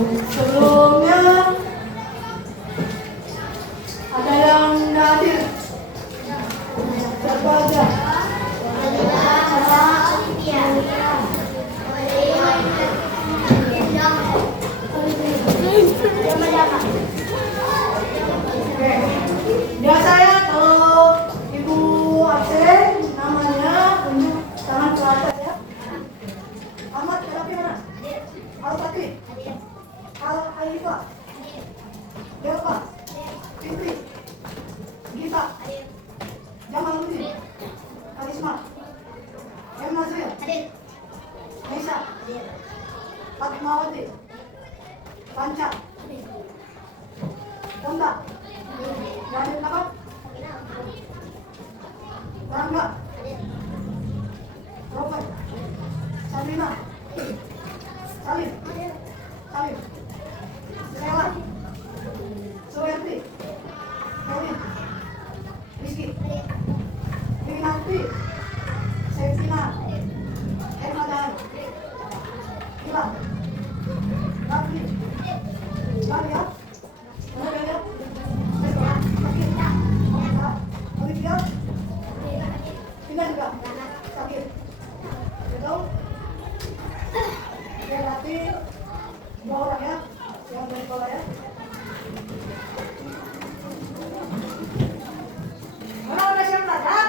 Sebelumnya ada yang nggak hadir? Siapa aja? Oke. Biasa ya kalau ibu absen namanya unjuk tangan ke atas ya. Ahmad, terapi mana? Al-Fatih, Al-Haifa, Delva, Fitri, Gita, Jamal Ludi, Karisma, M. Nazril, Nisa, Fatmawati, Panca, Konda, Gadit Nakap, Rangga, Robert, Sabrina, Salim, Sela, Suwerti, Kevin, Rizky, Rinaldi, Sevina, Ermadan, Ilham, Rafli, Maria, Olivia, Tina juga sakit. Betul? Oke, berarti 2 orang ya yang dari sekolah ya. Mana udah siap belajar?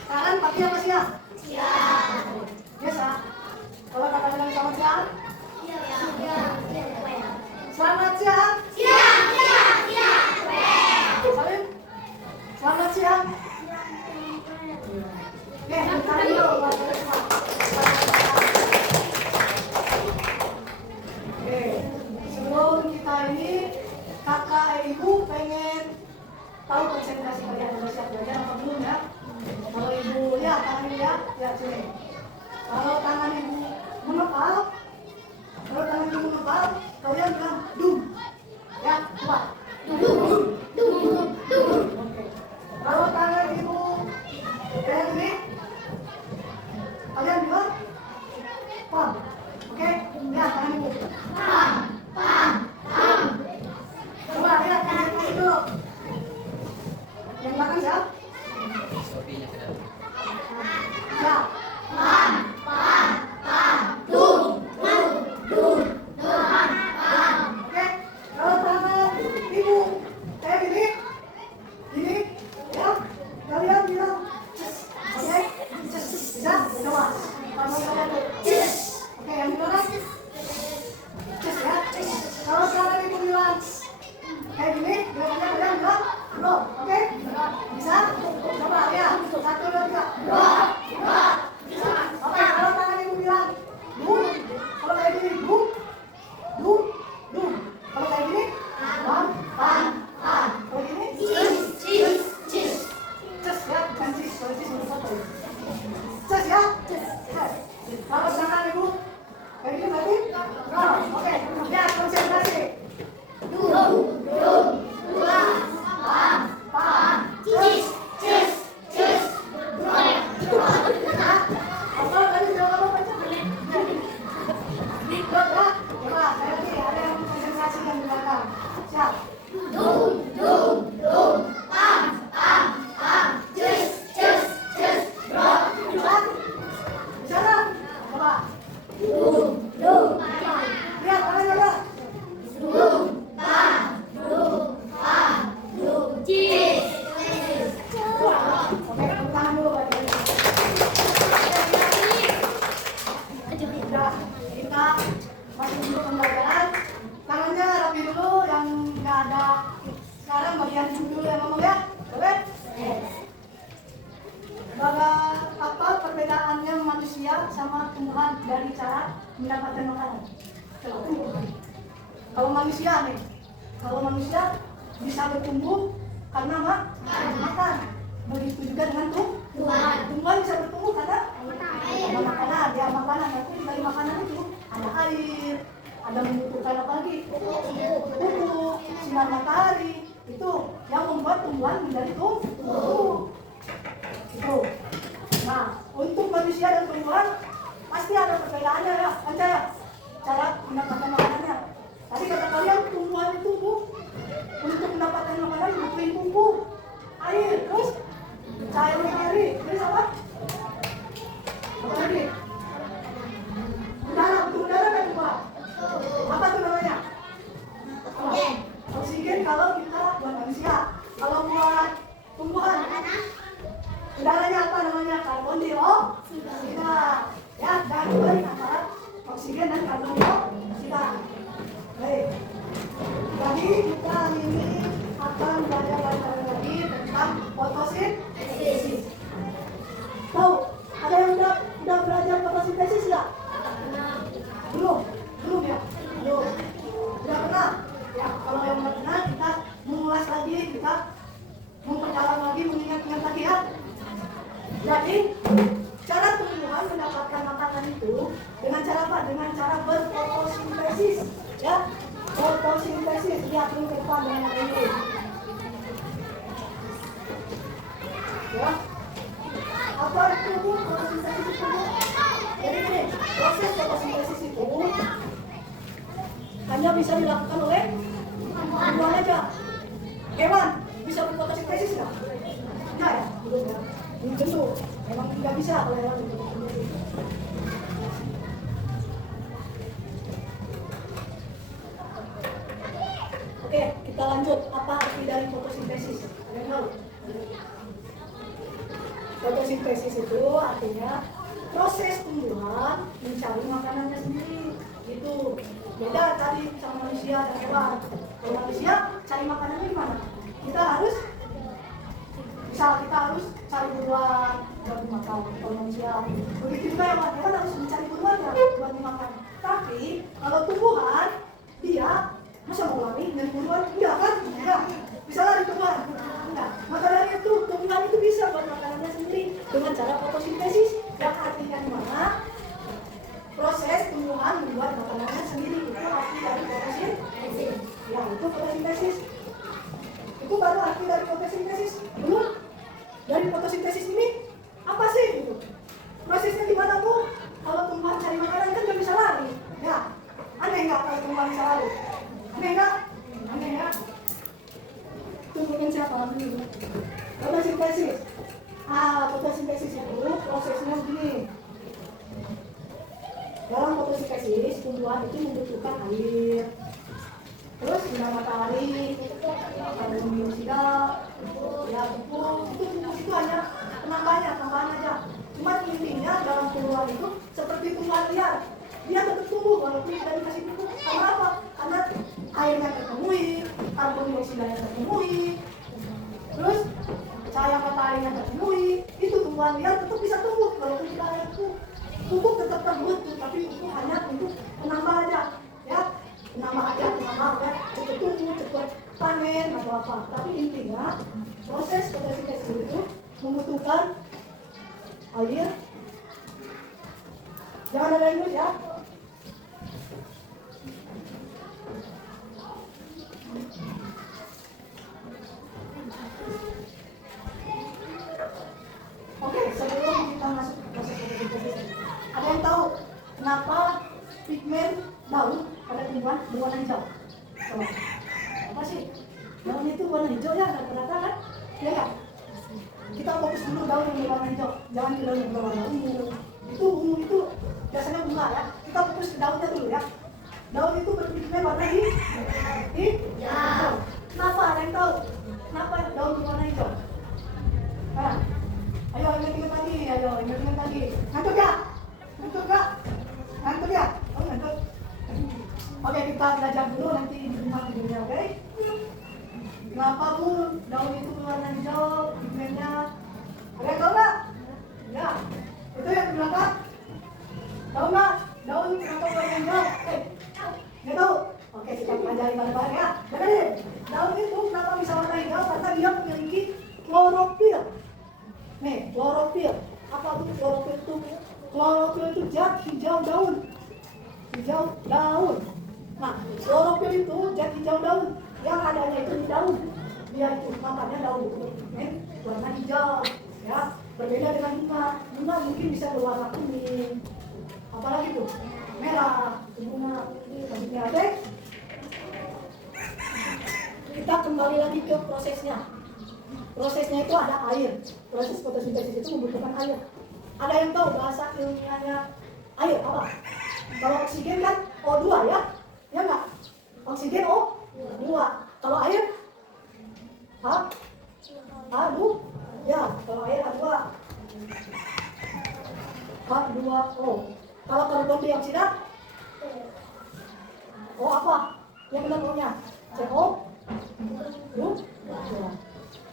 Sekarang pagi apa siang? Siang. Biasa. Kalau kata bilang selamat siang? Selamat siang. Salim? Selamat siang. Oke, sekarang dulu. Oke, sebelum kita ini kakak ibu pengen tahu konsentrasi kalian udah siap belajar apa belum ya? Kalau ibu lihat tangan ibu ya, lihat sini. Kalau tangan ibu mengepal, kalian bilang dum. Ya, coba. Dum. Oke. Kalau tangan ibu kayak gini, kalian bilang pam. Oke, lihat tangan ibu. Pam. Coba lihat tangan ibu dulu. Yang belakang siap? Ya. Pam. Dum. Oke, kalau tangan ibu kayak gini, ya, kalian bilang cus. Oke, cus. Bisa? Coba. Kalau kalian tuh cus. Oke, yang kedua cus ya. Kalau tangan ibu bilang kayak gini, biasanya kalian bilang bro. Oke? Bisa? Coba ya. 1, 2, 3. Bro. Oke, kalau tangan ibu bilang dum. Kalau kayak gini dum. Kalau kayak gini pam. Kalau gini cis. Cus ya, bukan cis. Kalau cis menurut apa ya? Cus ya. Kalau tangan ibu kayak gini berarti bro. Oke, lihat konsentrasi. Dum. Pam. Cis. Apa tadi jawab apa aja? Coba, saya lagi ada yang konsentrasi yang di belakang. Siap. Dum. Pam. Cis. Bro. Bisa nggak? Coba. Dum. Lihat, tangan coba. Dum. Cis. Oke, tangan dulu. Udah, kita masih dulu pembelajaran. Tangannya rapi dulu, yang nggak ada. Sekarang bagian dulu yang ngomong ya, boleh? Apa perbedaannya manusia sama tumbuhan dari cara mendapatkan makanan? Kalau manusia bisa bertumbuh karena makan. Begitu juga dengan tumbuhan bisa bertumbuh karena ada makanan. Ya, makanan tapi dari makanan itu ada air, ada membutuhkan apa lagi? Pupuk, sinar matahari. Itu yang membuat tumbuhan menjadi tumbuh. Itu. Nah, untuk manusia dan tumbuhan pasti ada perbedaannya ya. Cara mendapatkan dengan karbon dioksida. Baik. Jadi kita hari ini akan belajar lagi tentang fotosintesis. Tahu? Ada yang udah belajar fotosintesis nggak? Belum? Belum ya? Belum. Udah pernah? Ya, kalau yang udah pernah kita mengulas lagi, kita memperdalam lagi, mengingat-ingat lagi ya. Jadi, cara tumbuhan mendapatkan makanan itu dengan cara apa? Dengan cara berfotosintesis. Ya, fotosintesis. Lihat dulu ke depan dengan ini. Ya, apa itu fotosintesis itu? Jadi ini proses fotosintesis itu hanya bisa dilakukan oleh tumbuhan aja. Hewan bisa berfotosintesis nggak? Enggak ya? Belum ya? Belum tentu. Memang tidak bisa kalau hewan berfotosintesis. Oke, kita lanjut. Apa arti dari fotosintesis? Ada yang tahu? Fotosintesis itu artinya proses tumbuhan mencari makanannya sendiri. Itu beda tadi sama manusia dan hewan. Kalau manusia cari makanannya gimana? Kita harus cari buruan buat dimakan. Kalau manusia begitu juga hewan harus mencari buruannya buat dimakan. Tapi kalau tumbuhan dia masa mau lari dan buruan? Enggak kan? Enggak. Bisa lari tumbuhan? Enggak. Maka dari itu tumbuhan itu bisa buat makanannya sendiri dengan cara fotosintesis. Yang artinya gimana? Proses tumbuhan membuat makanannya sendiri. Itu arti dari fotosintesis. Ya, itu fotosintesis. Itu baru arti dari fotosintesis. Belum? Dari fotosintesis ini apa sih itu? Prosesnya gimana Bu? Kalau tumbuhan cari makanan kan nggak bisa lari. Ya, aneh nggak kalau tumbuhan bisa lari? Aneh nggak? Aneh ya? Tumbuhan siapa dulu? Fotosintesis. Fotosintesis itu prosesnya begini. Dalam fotosintesis, tumbuhan itu membutuhkan air, terus sinar matahari, karbon dioksida, ya pupuk. Itu hanya tambahan aja. Cuma intinya dalam tumbuhan itu seperti tumbuhan liar, dia tetap tumbuh walaupun tidak dikasih pupuk. Karena apa? Karena airnya terpenuhi, karbon dioksida terpenuhi, terus cahaya mataharinya terpenuhi. Itu tumbuhan liar tetap bisa tumbuh walaupun tidak ada pupuk. Pupuk tetap terbuat, tapi pupuk hanya untuk menambah aja, ya, menambah ya, cepat tumbuh, cepat panen atau apa. Tapi intinya proses fotosintesis itu membutuhkan air. Jangan ada Inggris ya. Oke, sebelum kita masuk ke proses fotosintesis, ada yang tahu kenapa pigmen daun pada tumbuhan berwarna hijau? Coba. Apa sih? Daun itu warna hijau ya, rata-rata kan? Ya kan? Kita fokus dulu daun yang berwarna hijau, jangan ke daun yang berwarna ungu. Ungu itu biasanya bunga ya. Kita fokus ke daunnya dulu ya. Daun itu berpigmen warna hijau. Kenapa? Ada yang tahu? Kenapa daun berwarna hijau? Nah, ayo ingat-ingat lagi. Ngantuk ya? Ngantuk ya? Oh ngantuk. Oke, kita belajar dulu nanti di rumah tidurnya, oke? Kenapa Bu daun itu berwarna hijau, pigmennya? Ada yang tahu nggak? Ya, itu yang di belakang. Tahu nggak? Daun kenapa berwarna hijau? Nggak tahu? Oke, kita pelajari bareng-bareng ya. Dengerin, daun itu kenapa bisa warna hijau? Karena dia memiliki klorofil. Nih, klorofil. Apa itu klorofil itu? Klorofil itu zat hijau daun. Nah, klorofil itu zat hijau daun. Yang adanya itu di daun. Dia itu makanya daun itu berpigmen warna hijau. Ya, berbeda dengan bunga. Bunga mungkin bisa berwarna kuning. Apalagi tuh? Merah. Bunga. Maksudnya oke? Kita kembali lagi ke prosesnya. Prosesnya itu ada air. Proses fotosintesis itu membutuhkan air. Ada yang tahu bahasa ilmiahnya air apa? Kalau oksigen kan O2 ya? Ya enggak? Oksigen O2. Kalau air? H2. Ya, kalau air H2. H2O. Kalau karbon dioksida? Apa? Yang benar maunya? CO? Grup? Ya.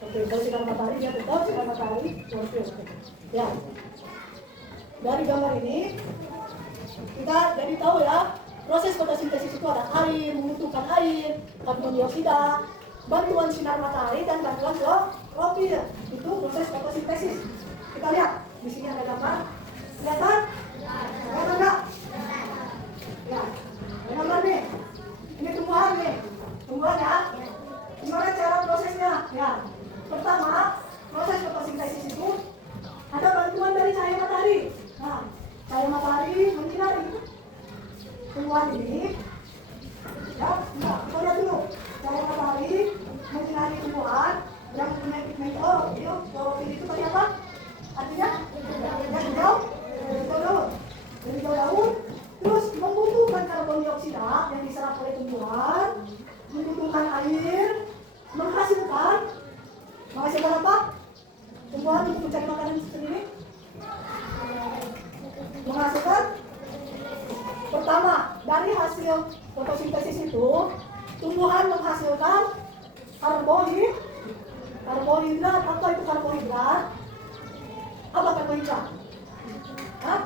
Oke, kalau sinar matahari dia tetap sinar matahari klorofil. Ya. Dari gambar ini kita jadi tahu ya, proses fotosintesis itu ada air, membutuhkan air, karbon dioksida, bantuan sinar matahari dan bantuan klorofil. Itu proses fotosintesis. Kita lihat di sini ada gambar. Kelihatan? Kelihatan enggak? Ya. Ada gambar nih. Ini tumbuhan nih. Tumbuhan ya. Gimana cara prosesnya? Ya. Pertama, proses fotosintesis itu ada bantuan dari cahaya matahari. Nah, cahaya matahari menyinari tumbuhan ini. Ya, nah, kita lihat dulu. Cahaya matahari menyinari tumbuhan yang punya pigmen klorofil. Klorofil itu tadi apa? Artinya dari jauh daun. Terus membutuhkan karbon dioksida yang diserap oleh tumbuhan, membutuhkan air, menghasilkan apa? Tumbuhan untuk mencari makanan sendiri. Menghasilkan pertama dari hasil fotosintesis itu tumbuhan menghasilkan karbohidrat. Apa itu karbohidrat? Apa karbohidrat? Hah?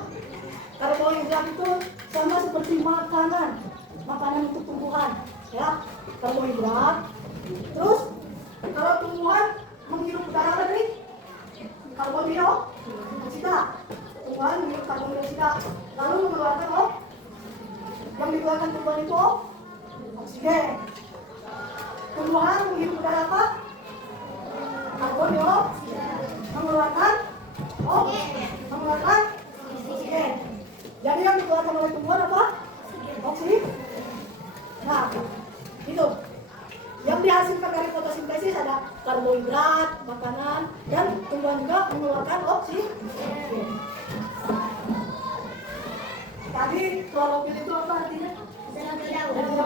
Karbohidrat itu sama seperti makanan untuk tumbuhan, ya, karbohidrat. Terus kalau tumbuhan menghirup udara dari karbon dioksida, tumbuhan menghirup karbon dioksida, lalu mengeluarkan yang dikeluarkan tumbuhan itu oksigen. Tumbuhan menghirup udara apa? Karbon dioksida, mengeluarkan oksigen. Jadi yang dikeluarkan oleh tumbuhan apa? Oksigen. Nah, itu. Yang dihasilkan dari fotosintesis ada karbohidrat, makanan, dan tumbuhan juga mengeluarkan oksigen. Tadi klorofil itu apa artinya?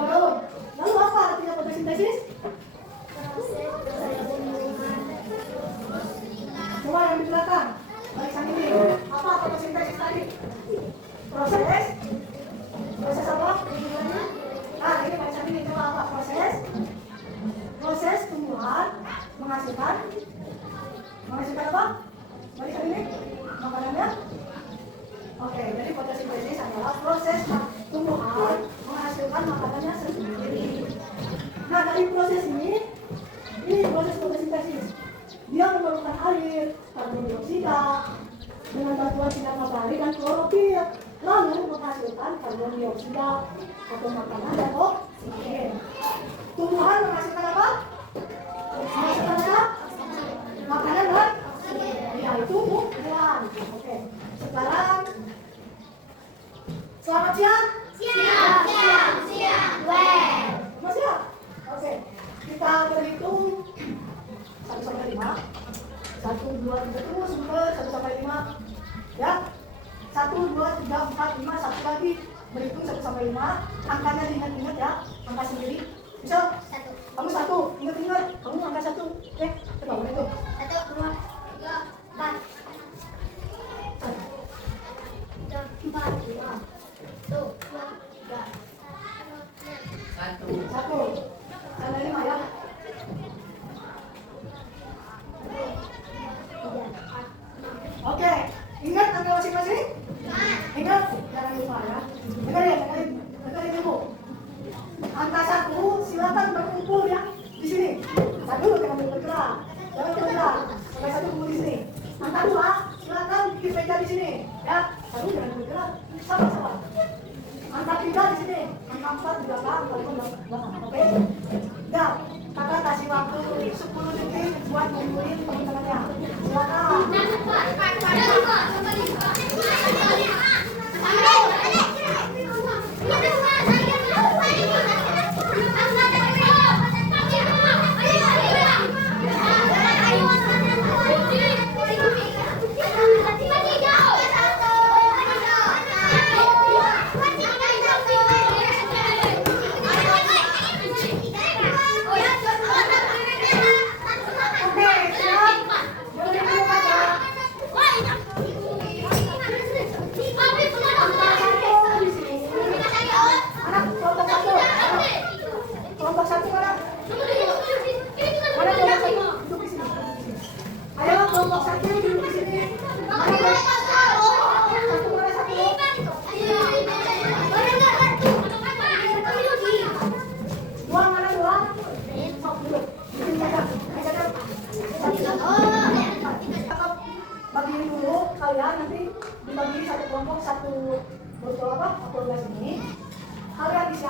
Daun. Lalu apa artinya fotosintesis? Coba yang di belakang. Baik sang ini. Apa fotosintesis tadi? Proses apa? Nah, ini baik sang ini. Coba apa proses tumbuhan menghasilkan apa? Baik sang ini. Makanannya. Oke, jadi fotosintesis adalah proses tumbuhan menghasilkan makanannya sendiri. Nah, dari proses ini proses fotosintesis. Dia memerlukan air, karbon dioksida, dengan bantuan sinar matahari dan klorofil, lalu menghasilkan karbon dioksida atau makanan dan oksigen. Tumbuhan menghasilkan apa? Menghasilkan apa? Makanan dan yaitu tumbuhan. Oke. Sekarang selamat siang. Siang. Selamat siang. Oke. Kita berhitung 1 sampai 5. 1, 2, 3 terus sumber 1 sampai 5. Ya. 1, 2, 3, 4, 5, 1 lagi. Berhitung 1 sampai 5. Angkanya diingat-ingat ya. Angka sendiri. Bisa? 1. Kamu 1. Ingat-ingat. Kamu angka 1. Coba berhitung. 1, 2, 3, 4. 1, 4, 5. 1, 2, 3. 1. Sampai 5 ya. Oke, ingat angka masing-masing? Ingat, jangan lupa ya. Dengarin ibu. Angka 1 silakan berkumpul ya di sini. 1 jangan bergerak, Angka 1 kumpul di sini. Angka 2 silakan bikin meja di sini ya. 1 jangan bergerak, sama-sama. Angka 3 di sini, angka 4 di belakang, angka 5 di belakang. Oke? Nah, kakak kasih waktu 10 detik buat ngumpulin teman-temannya. Oke, siap. Boleh dulu, Pak.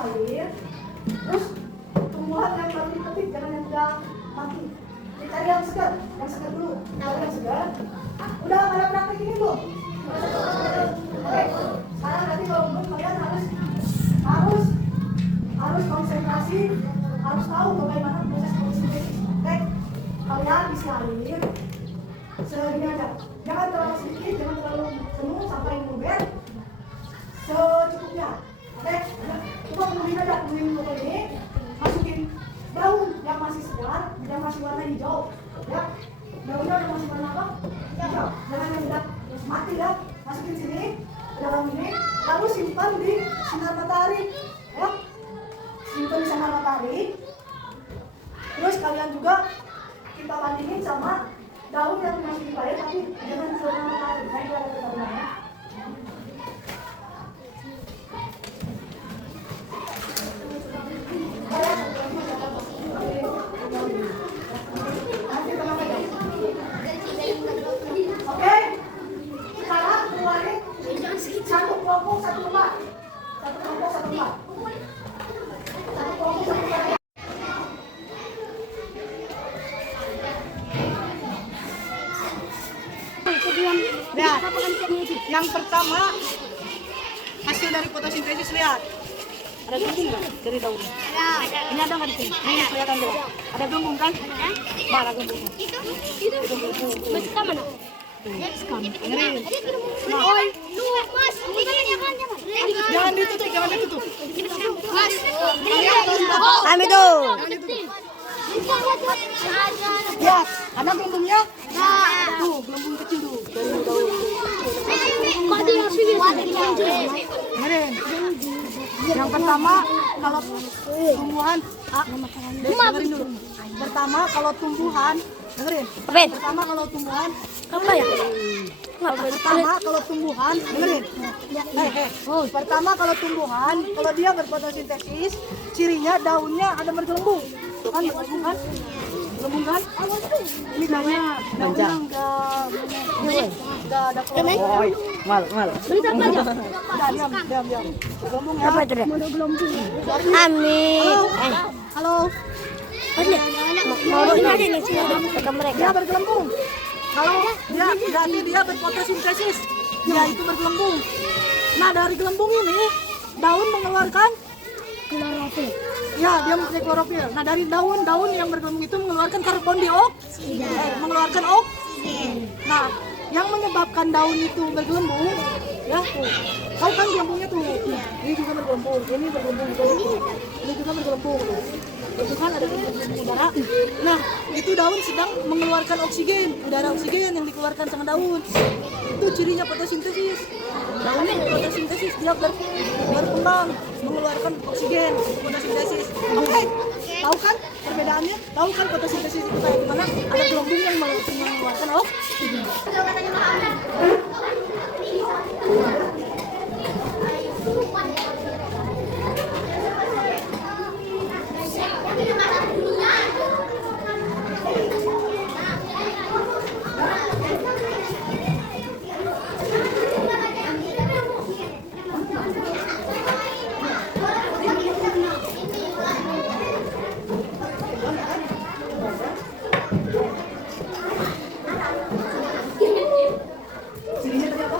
air. Terus tumbuhan yang baru dipetik, jangan yang udah mati. Dicari yang segar dulu. Cari yang segar. Udah pada praktek ini belum? Oke. Sekarang nanti kalau belum kalian harus konsentrasi, harus tahu bagaimana proses fotosintesis. Oke. Kalian isi air segini aja. Jangan terlalu sedikit, jangan terlalu penuh sampai luber. Secukupnya. Oke. Coba penuhin aja, penuhin botol ini. Masukin daun yang masih segar, yang masih warna hijau. Ya. Daunnya yang masih warna apa? Hijau. Jangan yang udah mati ya. Masukin sini ke dalam ini, lalu simpan di sinar matahari. Ya. Simpan di sinar matahari. Terus kalian juga kita bandingin sama daun yang masih dipakai tapi jangan sinar matahari. Saya juga ada perbandingannya. Oke, sekarang keluarin satu kelompok satu lembar. Satu kelompok satu lembar. Satu kelompok satu lembar. Lihat, yang pertama hasil dari fotosintesis, lihat. Ada gelembung nggak dari daun? Ini ada nggak di sini? Ini kelihatan deh. Ada gelembung kan? Mana gelembungnya? Itu masih sama nak? Dengerin. Jangan ditutup, jangan ditutup. Kami tuh. Lihat, ada gelembungnya? Tuh, gelembung kecil tuh. Dengerin. Yang pertama kalau tumbuhan dengerin dulu. Pertama kalau tumbuhan dengerin. Pertama kalau tumbuhan Apa ya? pertama kalau tumbuhan dengerin. Pertama kalau tumbuhan kalau dia berfotosintesis cirinya daunnya ada bergelembung. Kan bergelembung kan? Gelembung kan? Ini daunnya enggak ada Mal. Diam. Bergelembung ya. Apa itu deh? Amin. Halo. Mau ini aja nih ke mereka. Dia bergelembung. Kalau dia berarti dia berfotosintesis, dia itu bergelembung. Nah dari gelembung ini daun mengeluarkan Klorofil. ya dia mempunyai klorofil. Nah dari daun-daun yang bergelembung itu mengeluarkan karbon dioksida, mengeluarkan oksigen. Nah yang menyebabkan daun itu bergelembung, ya tuh, tahu kan gelembungnya tuh, ini juga bergelembung, ini bergelembung tuh, ini juga bergelembung tuh. Itu kan ada gelembung udara. Nah, itu daun sedang mengeluarkan oksigen, udara oksigen yang dikeluarkan sama daun. Itu cirinya fotosintesis. Daunnya fotosintesis, dia berkembang, mengeluarkan oksigen, fotosintesis. Oke, tahu kan perbedaannya? Tahu kan fotosintesis itu kayak gimana? Ada gelembung yang mengeluarkan oksigen. Cirinya tadi apa?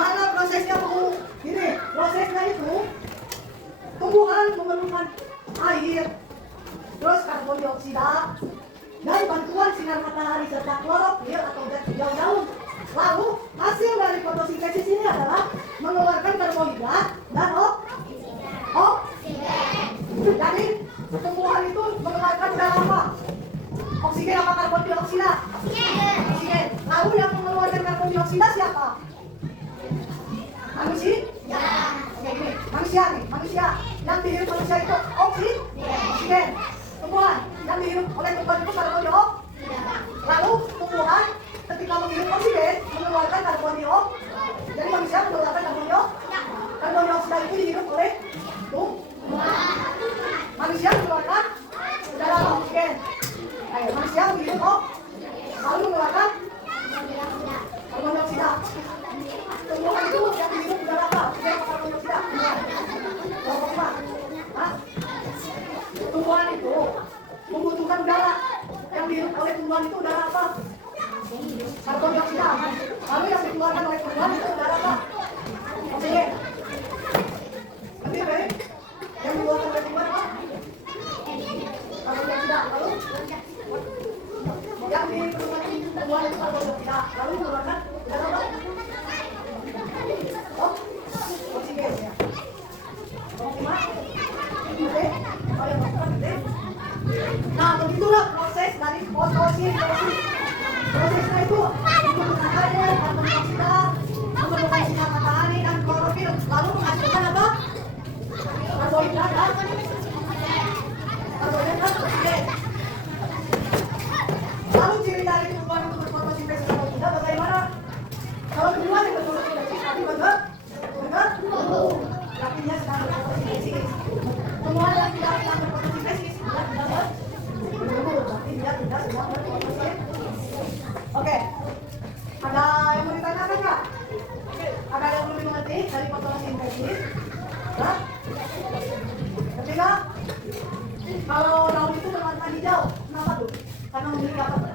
Gimana prosesnya Bu? Gini, prosesnya itu tumbuhan memerlukan air, terus karbon dioksida, dan bantuan sinar matahari serta klorofil atau zat hijau daun. Lalu hasil dari fotosintesis ini adalah mengeluarkan karbohidrat dan oksigen. Jadi tumbuhan itu mengeluarkan udara apa? Oksigen apa karbon dioksida? Oksigen. Lalu yang mengeluarkan karbon dioksida siapa? Manusia? Oke, gini. Manusia nih, manusia. Yang dihirup manusia itu oksigen. Tumbuhan yang dihirup oleh tumbuhan itu karbon dioksida. Lalu tumbuhan ketika menghirup oksigen mengeluarkan karbon dioksida. Jadi manusia mengeluarkan karbon dioksida. Karbon dioksida itu dihirup oleh tumbuhan. Manusia mengeluarkan udara oksigen. Manusia menghirup lalu mengeluarkan karbon dioksida. Tumbuhan itu yang dihirup udara apa? Oksigen atau karbon dioksida? Tumbuhan itu membutuhkan udara. Yang dihirup oleh tumbuhan itu udara apa? Karbon dioksida. Lalu yang dikeluarkan oleh tumbuhan itu udara apa? Oksigen. Nanti baik. Yang dikeluarkan oleh tumbuhan apa? Karbon dioksida. Lalu yang dikeluarkan tumbuhan itu karbon dioksida. Lalu mengeluarkan udara apa? Oksigen ya. Nah, begitulah proses dari fotosintesis. Prosesnya itu menggunakan air, karbon dioksida, memerlukan sinar matahari dan klorofil, lalu menghasilkan apa? Karbohidrat dan oksigen. Lalu ciri dari tumbuhan untuk berfotosintesis atau tidak bagaimana? Kalau tumbuhan yang berfotosintesis tapi benar, artinya sedang berfotosintesis. Tumbuhan yang tidak sedang berfotosintesis berarti dia tidak sedang berfotosintesis. Oke, ada yang mau ditanyakan nggak? Ada yang belum mengerti dari fotosintesis? Nah, ketiga, kalau daun itu berwarna hijau, kenapa tuh? Karena memiliki apa?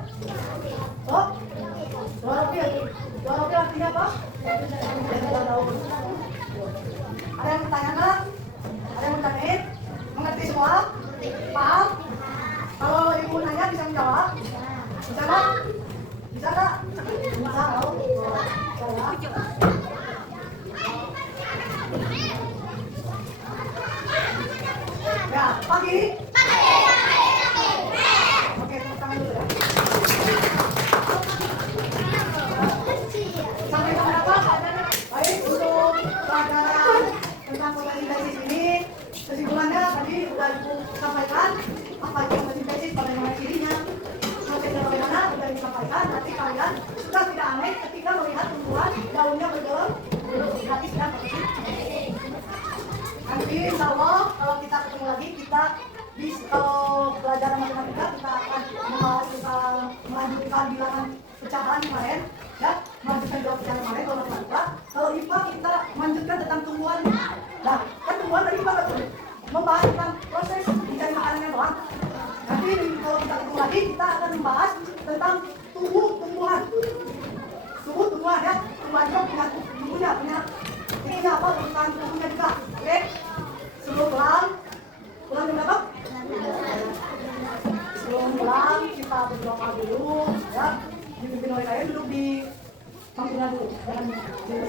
Oh, klorofil. Klorofil artinya apa? Daun. Ada yang bertanya nggak? Ada yang bertanya? Mengerti semua? Paham? Kalau ibu nanya bisa menjawab? Bisa nggak? Bisa nggak? Bisa tahu? Ya, pagi? Oke, tepuk tangan dulu ya. Sampai jam berapa? Baik, untuk pelajaran tentang fotosintesis ini kesimpulannya tadi sudah ibu sampaikan apa itu fotosintesis, bagaimana cirinya, prosesnya bagaimana sudah disampaikan. Nanti kalian sudah tidak aneh ketika melihat tumbuhan daunnya bergerak, berarti sedang fotosintesis. Nanti insya Allah kalau kita ketemu lagi kita di pelajaran matematika kita akan membahas melanjutkan bilangan pecahan kemarin, ya, melanjutkan jawab pecahan kemarin kalau matematika. Kalau IPA kita melanjutkan tentang tumbuhan. Nah, kan tumbuhan tadi Pak membahas tentang proses mencari makanannya doang. Nanti kalau kita ketemu lagi kita akan membahas tentang tumbuhan. Tumbuhan ya, tumbuhan itu punya ininya apa, tentang tumbuhnya juga. Oke, sebelum pulang jam berapa? Sebelum pulang kita berdoa dulu, ya. Dipimpin oleh kalian duduk di sampingnya dulu, jangan di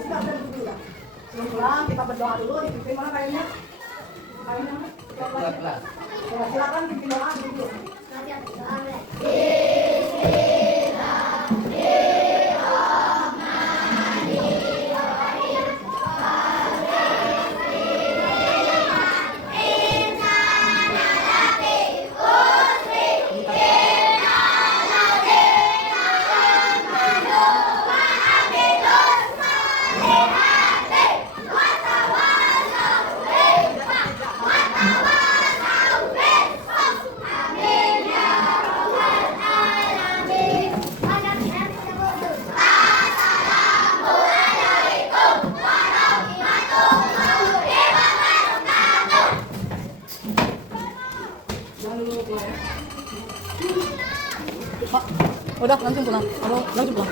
sebelah dan duduk dulu ya. Sebelum pulang kita berdoa dulu, dipimpin mana kayaknya? Kayaknya? Ya, silakan pimpin doa dulu. Udah langsung pulang. Langsung pulang.